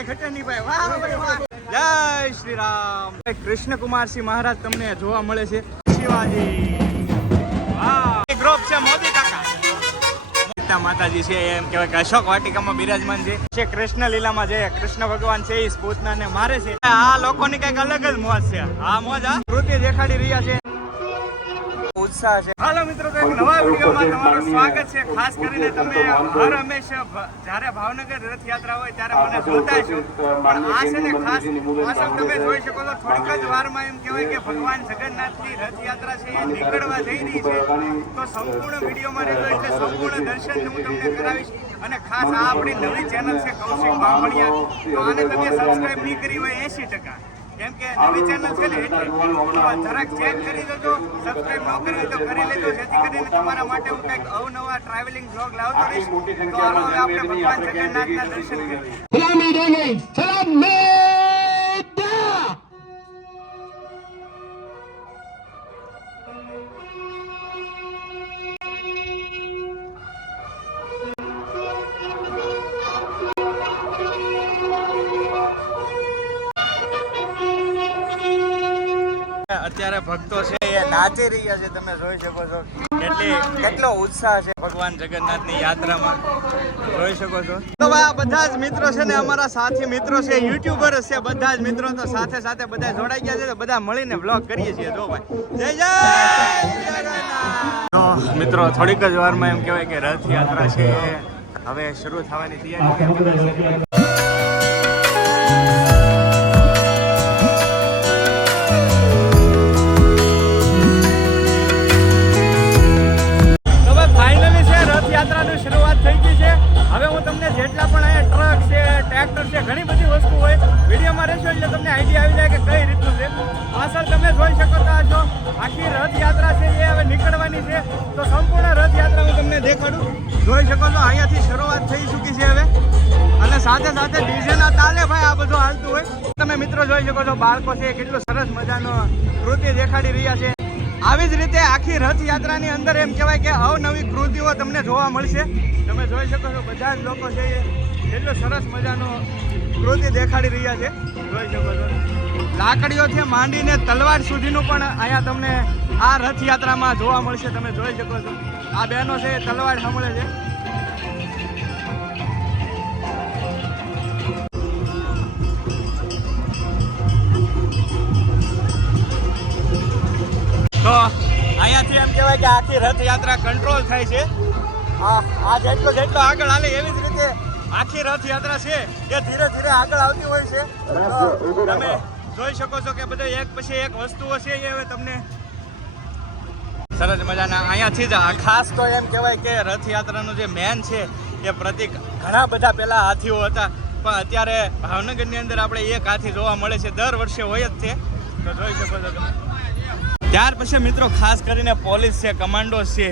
કઈ ઘટે નહીં ભાઈ. વાહ ભાઈ વાહ. જય શ્રી રામ. કૃષ્ણકુમારસિંહ મહારાજ તમને જોવા મળે છે. શિવાજી વાહ. ગ્રુપ છે મોદી કાકા. માતાજી છે એમ કહેવાય કે અશોક વાટિકામાં બિરાજમાન છે. કૃષ્ણ લીલામાં જે કૃષ્ણ ભગવાન છે એ પૂતનાને મારે છે. આ લોકોની કઈક અલગ જ મોજ છે. આ મોજ આ કૃત્ય દેખાડી રહ્યા છે. ઉત્સાહ છે. હાલો મિત્રો, તો એક નવા વિડીયોમાં તમારું સ્વાગત છે. ખાસ કરીને તમે હર હંમેશા જ્યારે ભાવનગર રથયાત્રા હોય ત્યારે મને જોતા છો, પણ આ છે ને ખાસ પાછળ તમે જોઈ શકો છો. થોડીક જ વારમાં એમ કહેવાય કે ભગવાન જગન્નાથની રથયાત્રા છે એ નીકળવા જઈ રહી છે. તો સંપૂર્ણ વિડીયોમાં રહેજો, એટલે સંપૂર્ણ દર્શન હું તમને કરાવીશ. અને ખાસ આ આપણી નવી ચેનલ છે કૌશિક બામણિયા, તો આને તમે સબસ્ક્રાઇબ નહીં કરી હોય 80%, કેમ કે નવી ચેનલ છે ને એટલે જરાક ચેક કરી દેજો. સબસ્ક્રાઇબ ન કરી તો કરી લેજો, જેથી કરીને તમારા માટે હું કંઈક અવનવા ટ્રાવેલિંગ બ્લોગ લાવતો રહીશ. તો હાલો હવે આપણે ભગવાન જગન્નાથના દર્શન કરીએ. અત્યારે ભક્તો છે એ નાચી રહ્યા છે. તમે જોઈ શકો છો કેટલો ઉત્સાહ છે ભગવાન જગન્નાથની યાત્રામાં. જોઈ શકો છો. તો ભાઈ આ બધા જ મિત્રો છે ને અમારા સાથી મિત્રો છે, યુટ્યુબર છે બધા જ મિત્રો. તો સાથે સાથે બધા જોડાઈ ગયા છે, તો બધા મળીને વ્લોગ કરીએ છીએ. જો ભાઈ જય જગન્નાથ. તો મિત્રો થોડીક જ વારમાં એમ કહેવાય કે રથયાત્રા છે હવે શરૂ થવાની તૈયારી. યાત્રાની શરૂઆત થઈ ગઈ છે. હવે હું તમને જેટલા પણ અહીંયા ટ્રક છે, ટ્રેક્ટર છે, ઘણી બધી વસ્તુ હોય વિડીયોમાં રહેશો એટલે તમને આઈડિયા આવી જાય કે કઈ રીતનું છે. પાછળ તમે જોઈ શકો છો આખી રથયાત્રા છે એ હવે નીકળવાની છે. તો સંપૂર્ણ રથયાત્રા હું તમને દેખાડું. જોઈ શકો છો અહીંયાથી શરૂઆત થઈ ચૂકી છે હવે, અને સાથે સાથે ડીજેના તાલે ભાઈ આ બધું હાલતું હોય. તમે મિત્રો જોઈ શકો છો બાળકો છે કેટલું સરસ મજાનો કૃત્ય દેખાડી રહ્યા છે. આવી જ રીતે આખી રથયાત્રાની અંદર એમ કહેવાય કે અવનવી કૃતિઓ તમને જોવા મળશે. તમે જોઈ શકો છો બધા જ લોકો છે એ કેટલો સરસ મજાનો કૃતિ દેખાડી રહ્યા છે. જોઈ શકો છો લાકડીઓથી માંડીને તલવાર સુધીનું પણ અહીંયા તમને આ રથયાત્રામાં જોવા મળશે. તમે જોઈ શકો છો આ બહેનો છે એ તલવાર સાંભળે છે. તો અહીંયાથી એમ કહેવાય કે આખી રથયાત્રા કંટ્રોલ થાય છે. આ જેટલો આગળ હાલે એવી જ રીતે આખી રથયાત્રા છે એ ધીરે ધીરે આગળ આવતી હોય છે. તો તમે જોઈ શકો છો કે બધા એક પછી એક વસ્તુઓ છે એ હવે તમને સરસ મજાના અહીંયાથી જ ખાસ તો એમ કહેવાય કે રથયાત્રાનું જે મેન છે એ પ્રતિક ઘણા બધા પહેલાં હાથીઓ હતા, પણ અત્યારે ભાવનગરની અંદર આપણે એક હાથી જોવા મળે છે. દર વર્ષે હોય જ છે. તો જોઈ શકો છો તમે. ત્યાર પછી મિત્રો ખાસ કરીને પોલીસ છે, કમાન્ડોસ છે,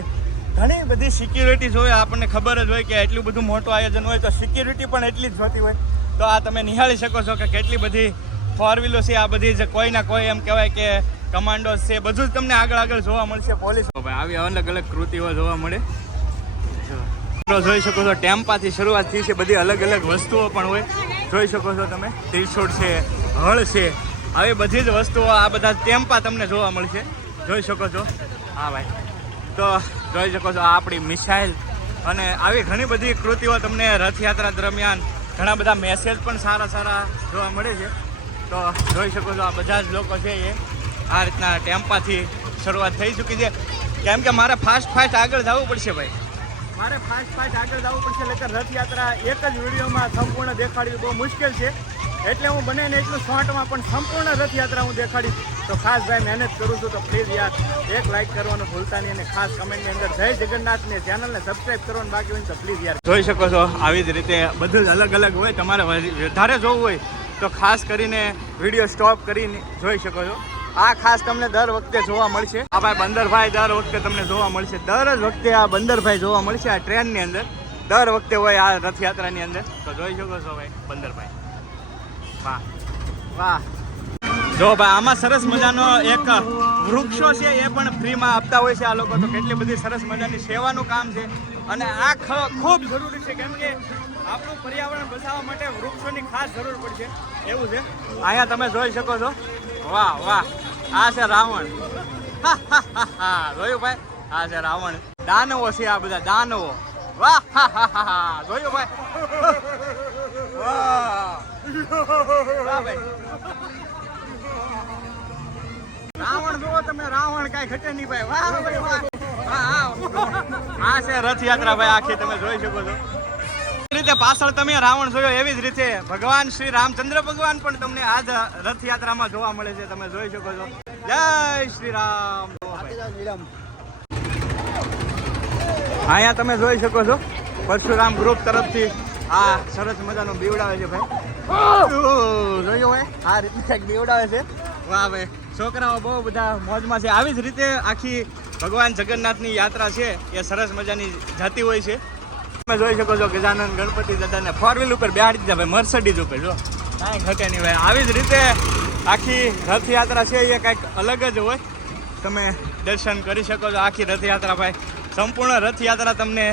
ઘણી બધી સિક્યુરિટી જોઈએ. આપણને ખબર જ હોય કે એટલું બધું મોટું આયોજન હોય તો સિક્યુરિટી પણ એટલી જ જોતી હોય. તો આ તમે નિહાળી શકો છો કે કેટલી બધી ફોર વ્હીલો છે. આ બધી જ કોઈ ના કોઈ એમ કહેવાય કે કમાન્ડોસ છે, બધું જ તમને આગળ જોવા મળશે. પોલીસ આવી અલગ અલગ કૃતિઓ જોવા મળે. જોઈ શકો છો ટેમ્પાથી શરૂઆત થઈ છે. બધી અલગ અલગ વસ્તુઓ પણ હોય. જોઈ શકો છો તમે ત્રિશૂળ છે, હળ છે, આવી બધી જ વસ્તુઓ આ બધા ટેમ્પા તમને જોવા મળશે. જોઈ શકો છો. હા ભાઈ, તો જોઈ શકો છો આ આપણી મિસાઇલ અને આવી ઘણી બધી કૃતિઓ તમને રથયાત્રા દરમિયાન ઘણા બધા મેસેજ પણ સારા જોવા મળે છે. તો જોઈ શકો છો આ બધા જ લોકો છે એ આ રીતના ટેમ્પાથી શરૂઆત થઈ ચૂકી છે. કેમ કે મારે ફાસ્ટ આગળ જવું પડશે ભાઈ, મારે ફાસ્ટ આગળ જવું પડશે. એટલે રથયાત્રા એક જ વિડીયોમાં સંપૂર્ણ દેખાડવી બહુ મુશ્કેલ છે. એટલે હું બને ને એટલું શોર્ટમાં પણ સંપૂર્ણ રથયાત્રા હું દેખાડીશ. તો ખાસ ભાઈ મહેનત કરું છું, તો પ્લીઝ યાર એક લાઇક કરવાનું ભૂલતા નહીં, અને ખાસ કમેન્ટની અંદર જય જગન્નાથને ચેનલને સબસ્ક્રાઇબ કરવાનું બાકી હોય તો પ્લીઝ યાર. જોઈ શકો છો આવી જ રીતે બધું જ અલગ અલગ હોય. તમારે વધારે જોવું હોય તો ખાસ કરીને વિડીયો સ્ટોપ કરીને જોઈ શકો છો. આ ખાસ તમને દર વખતે જોવા મળશે. આ ભાઈ બંદરભાઈ દર વખતે તમને જોવા મળશે. દર જ વખતે આ બંદરભાઈ જોવા મળશે આ ટ્રેનની અંદર. દર વખતે હોય આ રથયાત્રાની અંદર. તો જોઈ શકો છો ભાઈ બંદરભાઈ. વાહ વાહ. જો ભાઈ આમાં સરસ મજાનો એક વૃક્ષો છે એ પણ ફ્રીમાં આપતા હોય છે આ લોકો. તો કેટલી બધી સરસ મજાની સેવાનું કામ છે, અને આ ખૂબ જરૂરી છે. કેમ કે આપણું પર્યાવરણ બચાવવા માટે વૃક્ષોની ખાસ જરૂર પડશે એવું છે. અહીંયા તમે જોઈ શકો છો. વાહ વાહ, આ છે રાવણ. જોયું ભાઈ, આ છે રાવણ. દાનવો છે આ બધા, દાનવો. વાહ જોયું ભાઈ. વાહ ભાઈ, રાવણ જોવો તમે, રાવણ કાંઈ ઘટે નહીં ભાઈ. વાહ ભાઈ વાહ. આ છે રથયાત્રા ભાઈ આખી, તમે જોઈ શકો છો. રીતે પાછળ તમે રાવણ જોયો એવી જ રીતે ભગવાન શ્રી રામચંદ્ર ભગવાન પણ તમને આ જ રથયાત્રામાં જોવા મળે છે. તમે જોઈ શકો છો. જય શ્રી રામ. અહીંયા તમે જોઈ શકો છો પરશુરામ ગ્રુપ તરફથી આ સરસ મજાનો બીવડાવે છે ભાઈ. જોયું ભાઈ, આ રીતે બીવડાવે છે. વાહ ભાઈ, છોકરાઓ બહુ બધા મોજમાં છે. આવી જ રીતે આખી ભગવાન જગન્નાથની યાત્રા છે એ સરસ મજાની જતી હોય છે. તમે જોઈ શકો છો ગજાનંદ ગણપતિ દાદાને 4 વ્હીલ ઉપર બેહાડી દીધા ભાઈ, મર્સિડીઝ ઉપર. જો કાંઈ ઘટે નહીં ભાઈ. આવી જ રીતે આખી રથયાત્રા છે એ કંઈક અલગ જ હોય. તમે દર્શન કરી શકો છો આખી રથયાત્રા ભાઈ. સંપૂર્ણ રથયાત્રા તમને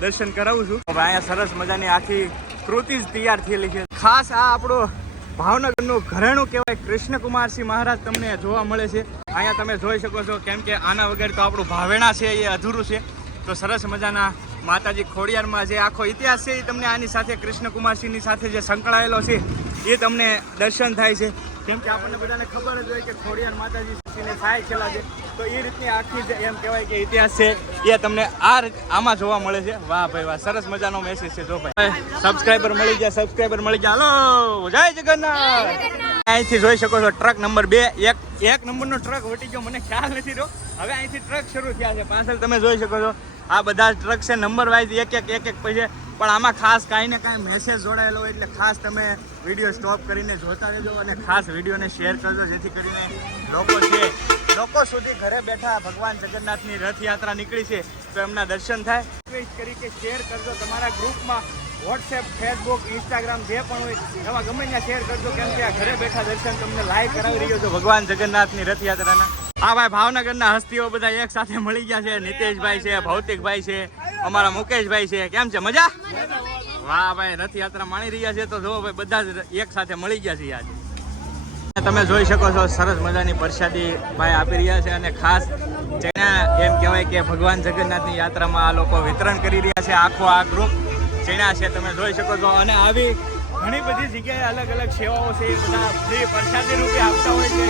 દર્શન કરાવું છું. અહીંયા સરસ મજાની આખી કૃતિ જ તૈયાર થયેલી છે. ખાસ આ આપણું ભાવનગરનું ઘરેણું કહેવાય કૃષ્ણકુમારસિંહ મહારાજ તમને જોવા મળે છે. અહીંયા તમે જોઈ શકો છો, કેમ કે આના વગર તો આપણું ભાવેણા છે એ અધૂરું છે. તો સરસ મજાના માતાજી ખોડિયારમાં જે આખો ઇતિહાસ છે એ તમને આની સાથે કૃષ્ણકુમારસિંહની સાથે જે સંકળાયેલો છે એ તમને દર્શન થાય છે. કેમ કે આપણને બધાને ખબર જ હોય કે ખોડિયાર માતાજીને સહાય છેલ્લા છે. તો એ રીતની આખી જે એમ કહેવાય કે ઇતિહાસ છે એ તમને આમાં જોવા મળે છે. વાહ ભાઈ વાહ, સરસ મજાનો મેસેજ છે. જો ભાઈ સબસ્ક્રાઈબર મળી ગયા, સબસ્ક્રાઈબર મળી ગયા. હાલો, જય જગન્નાથ. અહીંથી જોઈ શકો છો ટ્રક નંબર 2, એક નંબરનો ટ્રક વટી ગયો, મને ખ્યાલ નથી રહ્યો. હવે અહીંથી ટ્રક શરૂ થયા છે. પાછળ તમે જોઈ શકો છો આ બધા ટ્રક છે નંબર વાઇઝ એક પછી. પણ આમાં ખાસ કાંઈ ને કાંઈ મેસેજ જોડાયેલો હોય એટલે ખાસ તમે વિડીયો સ્ટોપ કરીને જોતા રહેજો અને ખાસ વિડીયોને શેર કરજો, જેથી કરીને લોકો સુધી ઘરે બેઠા ભગવાન જગન્નાથની રથયાત્રા નીકળી છે તો એમના દર્શન થાય. રિક્વેસ્ટ કરી કે શેર કરજો તમારા ગ્રુપમાં, વોટ્સએપ, ફેસબુક, ઇન્સ્ટાગ્રામ જે પણ હોય એમાં ગમે ત્યાં શેર કરજો. કેમ કે આ ઘરે બેઠા દર્શન તમને લાઈવ કરાવી રહ્યો છો ભગવાન જગન્નાથની રથયાત્રાના. હા ભાઈ, ભાવનગરના હસ્તીઓ બધા એક સાથે મળી ગયા છે. નિતેશભાઈ છે, ભૌતિકભાઈ છે, અમારા મુકેશભાઈ છે. કેમ છે, મજા? વાહ ભાઈ, રથયાત્રા માણી રહ્યા છે. તો જો ભાઈ બધા જ એક સાથે મળી ગયા છે આજે. તમે જોઈ શકો છો સરસ મજાની પ્રસાદી ભાઈ આપી રહ્યા છે. અને ખાસ જેને એમ કહેવાય કે ભગવાન જગન્નાથની યાત્રામાં આ લોકો વિતરણ કરી રહ્યા છે. આખો આ ગ્રુપ જેના છે તમે જોઈ શકો છો. અને આવી ઘણી બધી જગ્યાએ અલગ અલગ સેવાઓ છે એ બધા ફ્રી પ્રસાદી રૂપે આપતા હોય છે.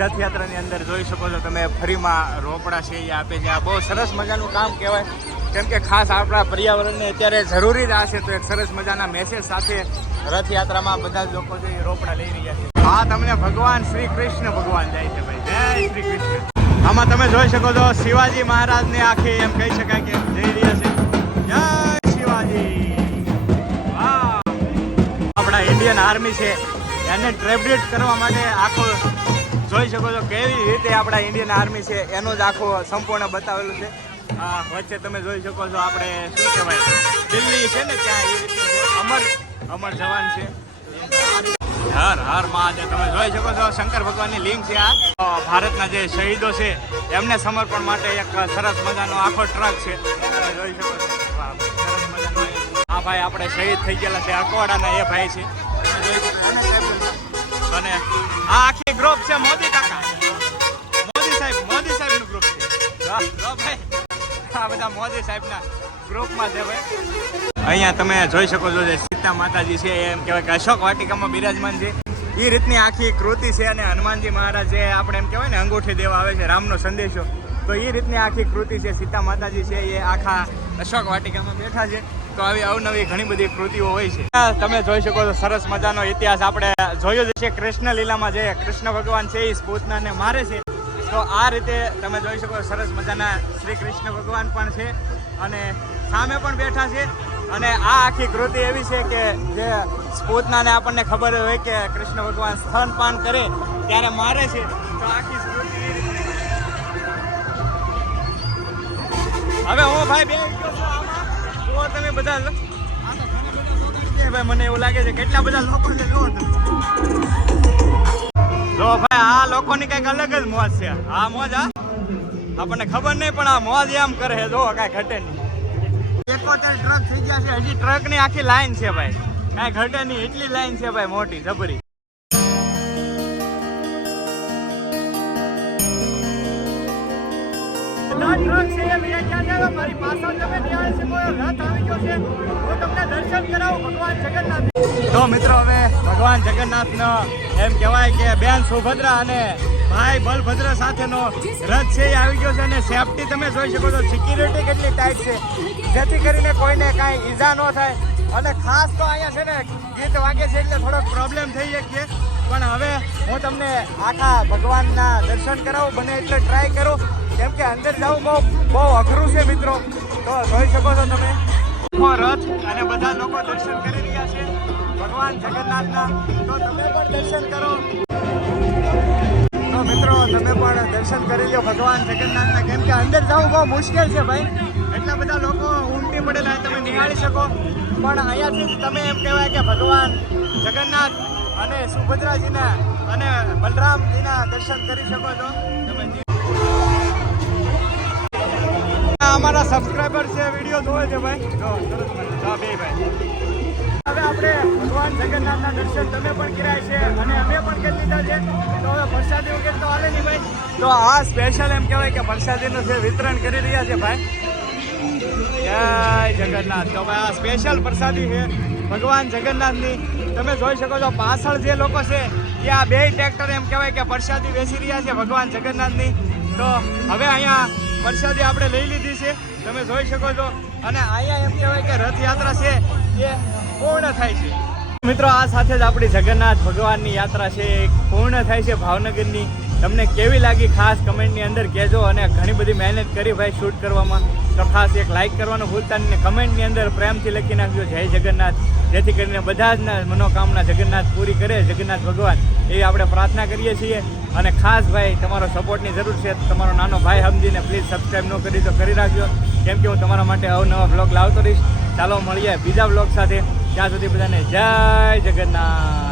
રથયાત્રાની અંદર જોઈ શકો છો તમે ફ્રીમાં રોપડા છે એ આપે છે. આ બહુ સરસ મજાનું કામ કહેવાય. કેમ કે ખાસ આપણા પર્યાવરણને અત્યારે જરૂરી જ આ છે. તો એક સરસ મજાના મેસેજ સાથે રથયાત્રામાં બધા જ લોકો છે એ રોપડા લઈ રહ્યા છે. હા, તમને ભગવાન શ્રી કૃષ્ણ ભગવાન જાય છે ભાઈ. જય શ્રી કૃષ્ણ. આમાં તમે જોઈ શકો છો શિવાજી મહારાજને આખી એમ કહી શકાય કે જઈ રહ્યા છે. જય શિવાજી. વાહ, આપણા ઇન્ડિયન આર્મી છે એને ટ્રેબ્યુટ કરવા માટે આખો જોઈ શકો છો કેવી રીતે આપણા ઇન્ડિયન આર્મી છે એનું જ આખો સંપૂર્ણ બતાવેલું છે. હા, વચ્ચે તમે જોઈ શકો છો આપણે શું કહેવાય દિલ્હી છે ને ત્યાં એ રીતે અમર જવાન છે. હર હર મહાદેવ. તમે જોઈ શકો છો શંકર ભગવાનની લિંગ છે. આ ભારતના જે શહીદો છે એમને સમર્પણ માટે એક સરસ મજાનો આખો ટ્રક છે. તમે જોઈ શકો છો સરસ મજાનો. આ ભાઈ આપણે શહીદ થઈ ગયેલા છે અકવાડાના એ ભાઈ છે. અને આ આખી ગ્રુપ છે મોદી કાકા, મોદી સાહેબનું ગ્રુપ છે. ભાઈ આ બધા મોદી સાહેબના ગ્રુપમાં છે ભાઈ. અહીંયા તમે જોઈ શકો છો જે સીતા માતાજી છે એમ કહેવાય કે અશોક વાટિકામાં બિરાજમાન છે. એ રીતની આખી કૃતિ છે. અને હનુમાનજી મહારાજ જે આપણે એમ કહેવાય ને અંગૂઠી દેવા આવે છે રામનો સંદેશો, તો એ રીતની આખી કૃતિ છે. સીતા માતાજી છે એ આખા અશોક વાટિકામાં બેઠા છે. તો આવી અવનવી ઘણી બધી કૃતિઓ હોય છે. તમે જોઈ શકો છો સરસ મજાનો ઇતિહાસ આપણે જોયો જ છે. કૃષ્ણ લીલામાં જે કૃષ્ણ ભગવાન છે એ પૂતનાને મારે છે. તો આ રીતે તમે જોઈ શકો સરસ મજાના શ્રી કૃષ્ણ ભગવાન પણ છે અને સામે પણ બેઠા છે. અને આ આખી કૃતિ એવી છે કે જે પૂતનાને આપણને ખબર હોય કે કૃષ્ણ ભગવાન સ્તનપાન કરે ત્યારે મારે છે. તો આખી કૃતિ એ રીતે. હવે હું ભાઈ બે ગયો છું આમાં. તો તમે બધા ભાઈ મને એવું લાગે છે કેટલા બધા લોકો છે. જો ભાઈ આ લોકોની કઈક અલગ જ મોજ છે. આ મોજ આપણને ખબર નહીં પણ આ મોજ એમ કરે જો કાંઈ ઘટે નહીં. 71 ટ્રક થઈ ગયા છે. હજી ટ્રકની આખી લાઈન છે ભાઈ, કાંઈ ઘટે નહીં એટલી લાઈન છે ભાઈ, મોટી જબરી. ટ્રક છે એ બીજા ક્યાં છે? મારી પાછળ તમે નિહાળી શકો રથ આવી ગયો છે. હું તમને દર્શન કરાવું ભગવાન જગન્નાથ. તો મિત્રો હવે ભગવાન જગન્નાથનો એમ કહેવાય કે બેન સુભદ્રા અને ભાઈ બલભદ્ર સાથેનો રથ છે એ આવી ગયો છે. અને સેફટી તમે જોઈ શકો છો, સિક્યુરિટી કેટલી ટાઈટ છે, જેથી કરીને કોઈને કાંઈ ઈજા ન થાય. અને ખાસ તો અહીંયા છે ને ગીત વાગે છે એટલે થોડોક પ્રોબ્લેમ થઈ શકીએ, પણ હવે હું તમને આખા ભગવાનના દર્શન કરાવું, બને એટલે ટ્રાય કરું, કેમ કે અંદર જવું બહુ અઘરું છે મિત્રો. તો જોઈ શકો છો તમે રથ અને બધા લોકો દર્શન કરી રહ્યા છે ભગવાન જગન્નાથના. તો તમે પણ દર્શન કરો. તો મિત્રો તમે પણ દર્શન કરી લો ભગવાન જગન્નાથના, કેમ કે અંદર જવું બહુ મુશ્કેલ છે ભાઈ. એટલા બધા લોકો ઉમટી પડેલા તમે નિહાળી શકો, પણ અહીંયાથી તમે એમ કહેવાય કે ભગવાન જગન્નાથ અને સુભદ્રાજીના અને બલરામજીના દર્શન કરી શકો છો તમે. અમારા સબસ્ક્રાઈબર છે, વિડીયો જોવે છે ભાઈ. જો બે ભાઈ હવે આપણે ભગવાન જગન્નાથના દર્શન તમે પણ કર્યા છે અને અમે પણ કરી લીધા છે. તો હવે પ્રસાદી વગેરે તો હાલે નહીં ભાઈ. તો આ સ્પેશિયલ એમ કહેવાય કે પ્રસાદીનું છે વિતરણ કરી રહ્યા છે ભાઈ. જય જગન્નાથ. તો ભાઈ આ સ્પેશિયલ પ્રસાદી છે ભગવાન જગન્નાથની. તમે જોઈ શકો છો પાછળ જે લોકો છે એ આ બે ટ્રેક્ટર એમ કહેવાય કે પ્રસાદી વેચી રહ્યા છે ભગવાન જગન્નાથની. તો હવે અહીંયા પ્રસાદી આપણે લઈ લીધી છે, તમે જોઈ શકો છો. અને અહીંયા એમ કહેવાય કે રથયાત્રા છે એ પૂર્ણ થાય છે મિત્રો. આ સાથે જ આપણી જગન્નાથ ભગવાનની યાત્રા છે એ પૂર્ણ થાય છે ભાવનગરની. તમને કેવી લાગી ખાસ કમેન્ટની અંદર કહેજો. અને ઘણી બધી મહેનત કરી ભાઈ શૂટ કરવામાં, તો ખાસ એક લાઇક કરવાનું ભૂલતા નહીં. કમેન્ટની અંદર પ્રેમથી લખી નાખજો જય જગન્નાથ, જેથી કરીને બધા જ મનોકામના જગન્નાથ પૂરી કરે જગન્નાથ ભગવાન, એવી આપણે પ્રાર્થના કરીએ છીએ. અને ખાસ ભાઈ તમારો સપોર્ટની જરૂર છે. તમારો નાનો ભાઈ સમજીને પ્લીઝ સબસ્ક્રાઈબ ન કરી તો કરી રાખજો, કેમ કે હું તમારા માટે અવનવા બ્લોગ લાવતો રહીશ. ચાલો મળીએ બીજા બ્લોગ સાથે. ત્યાં સુધી બધાને જય જગન્નાથ.